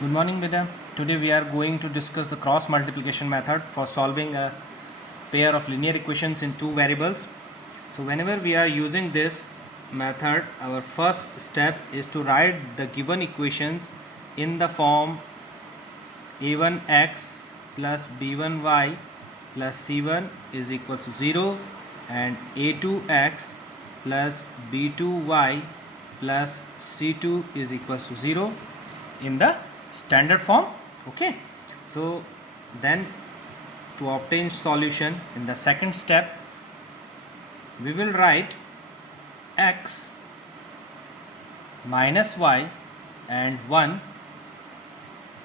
Good morning, beta. Today we are going to discuss the cross multiplication method for solving a pair of linear equations in two variables. So whenever we are using this method, our first step is to write the given equations in the form a1x plus b1y plus c1 is equals to 0 and a2x plus b2y plus c2 is equals to 0 in the standard form. Okay, so then to obtain solution in the second step we will write x minus y and 1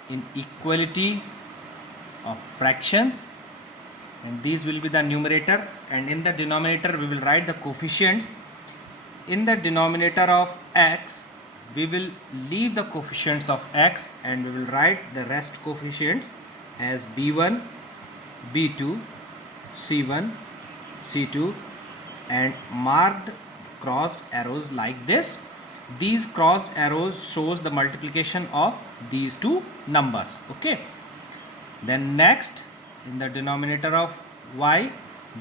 in equality of fractions, and these will be the numerator, and in the denominator we will write the coefficients. In the denominator of x we will leave the coefficients of x and we will write the rest coefficients as b1, b2, c1, c2 and marked crossed arrows like this. These crossed arrows shows the multiplication of these two numbers. Okay, then next in the denominator of y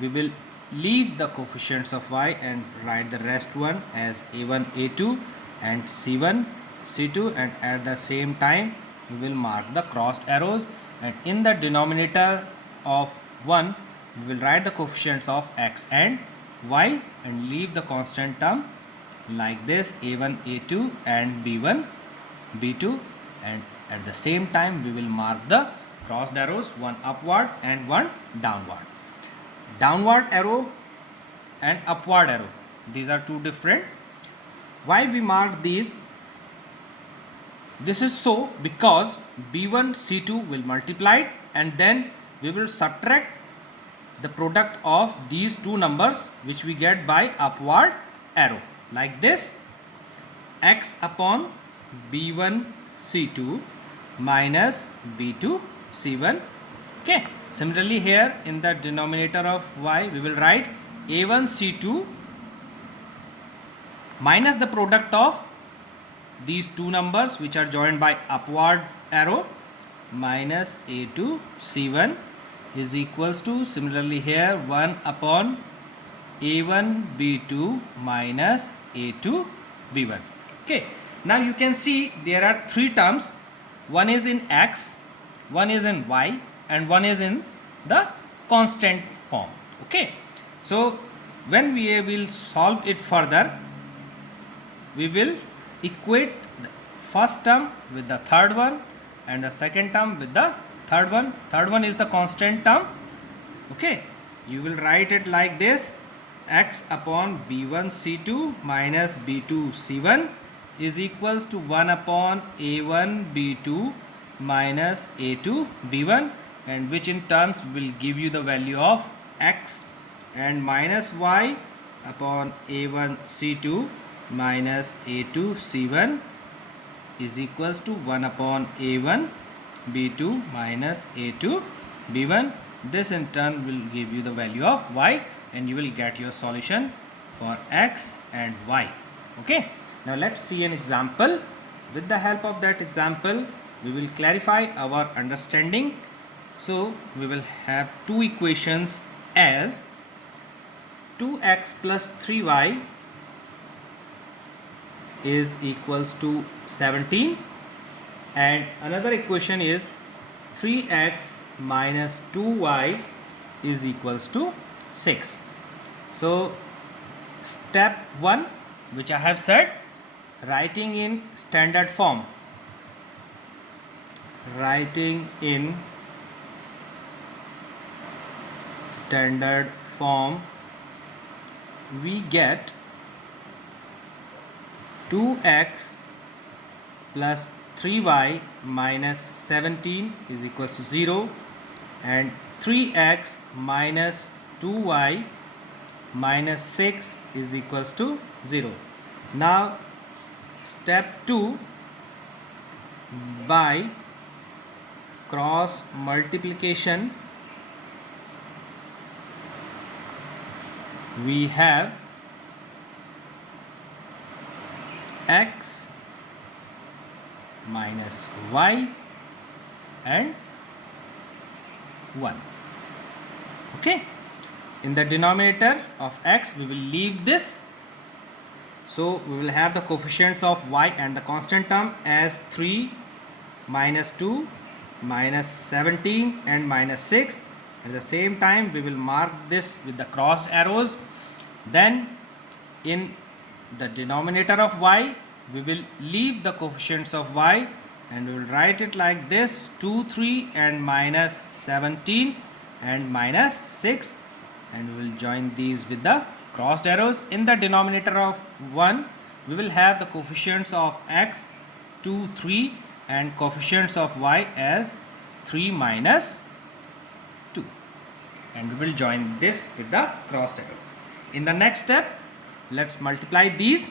we will leave the coefficients of y and write the rest one as a1, a2 and c1, c2, and at the same time we will mark the crossed arrows, and in the denominator of 1 we will write the coefficients of x and y and leave the constant term like this a1, a2 and b1, b2, and at the same time we will mark the crossed arrows, one upward and one downward. Downward arrow and upward arrow, these are two different. Why we mark these? This is so because b1 c2 will multiply and then we will subtract the product of these two numbers which we get by upward arrow like this, x upon b1 c2 minus b2 c1. Okay, similarly here in the denominator of y we will write a1 c2 minus the product of these two numbers which are joined by upward arrow minus a2 c1 is equals to, similarly here, 1 upon a1 b2 minus a2 b1. Okay, now you can see there are three terms. One is in x, one is in y, and one is in the constant form. Okay, so when we will solve it further, we will equate the first term with the third one and the second term with the third one. Third one is the constant term. Okay, you will write it like this: x upon b1 c2 minus b2 c1 is equals to 1 upon a1 b2 minus a2 b1, and which in turns will give you the value of x, and minus y upon a1 c2 minus a2 c1 is equals to 1 upon a1 b2 minus a2 b1. This in turn will give you the value of y, and you will get your solution for x and y. Okay, now let's see an example. With the help of that example we will clarify our understanding. So we will have two equations as 2x plus 3y is equals to 17, and another equation is 3x minus 2y is equals to 6. So step 1, which I have said, writing in standard form. Writing in standard form we get 2x plus 3y minus 17 is equals to 0, and 3x minus 2y minus 6 is equals to 0. Now step 2, by cross multiplication we have x minus y and 1. Okay. In the denominator of x we will leave this. So we will have the coefficients of y and the constant term as 3, minus 2, minus 17 and minus 6. At the same time we will mark this with the crossed arrows. Then in the denominator of y we will leave the coefficients of y and we will write it like this: 2, 3 and minus 17 and minus 6, and we will join these with the crossed arrows. In the denominator of 1 we will have the coefficients of x 2, 3 and coefficients of y as 3 minus 2, and we will join this with the crossed arrows. In the next step, let's multiply these.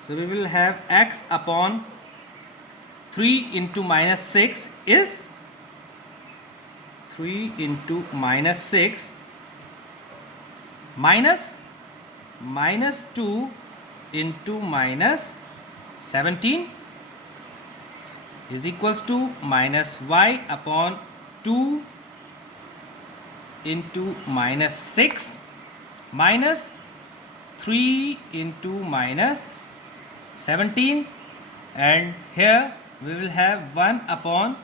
So we will have x upon 3 into minus 6 is 3 into minus 6 minus 2 into minus 17 is equals to minus y upon 2 into minus 6 minus 3 into minus 17, and here we will have 1 upon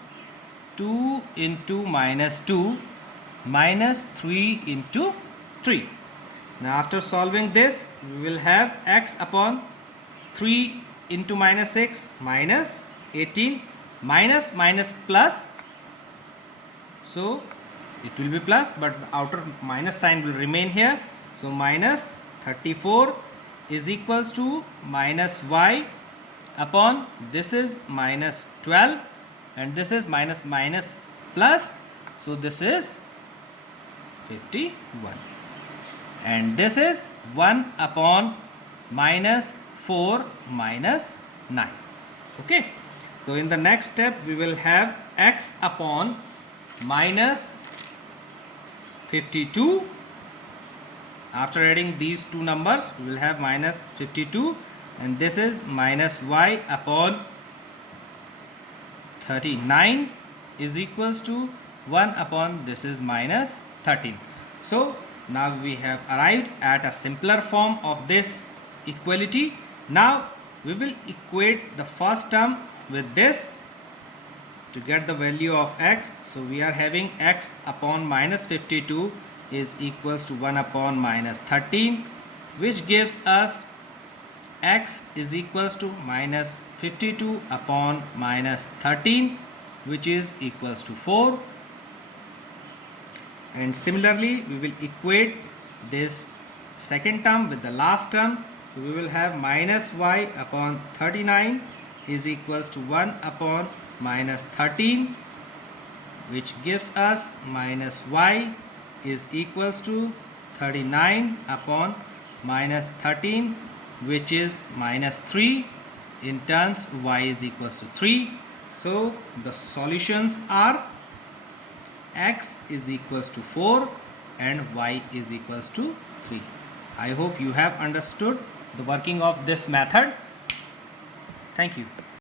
2 into minus 2 minus 3 into 3. Now after solving this we will have x upon 3 into minus 6 minus 18 minus plus, so it will be plus but the outer minus sign will remain here. So minus 34 is equals to minus y upon, this is minus 12 and this is minus plus, so this is 51, and this is 1 upon minus 4 minus 9. Okay, so in the next step we will have x upon minus 52. After adding these two numbers we will have minus 52, and this is minus y upon 39 is equals to 1 upon, this is minus 13. So now we have arrived at a simpler form of this equality. Now we will equate the first term with this to get the value of x. So we are having x upon minus 52 is equals to 1 upon minus 13, which gives us x is equals to minus 52 upon minus 13, which is equals to 4. And similarly we will equate this second term with the last term. So we will have minus y upon 39 is equals to 1 upon minus 13, which gives us minus y is equals to 39 upon minus 13, which is minus 3. In turns y is equals to 3. So the solutions are x is equals to 4 and y is equals to 3. I hope you have understood the working of this method. Thank you.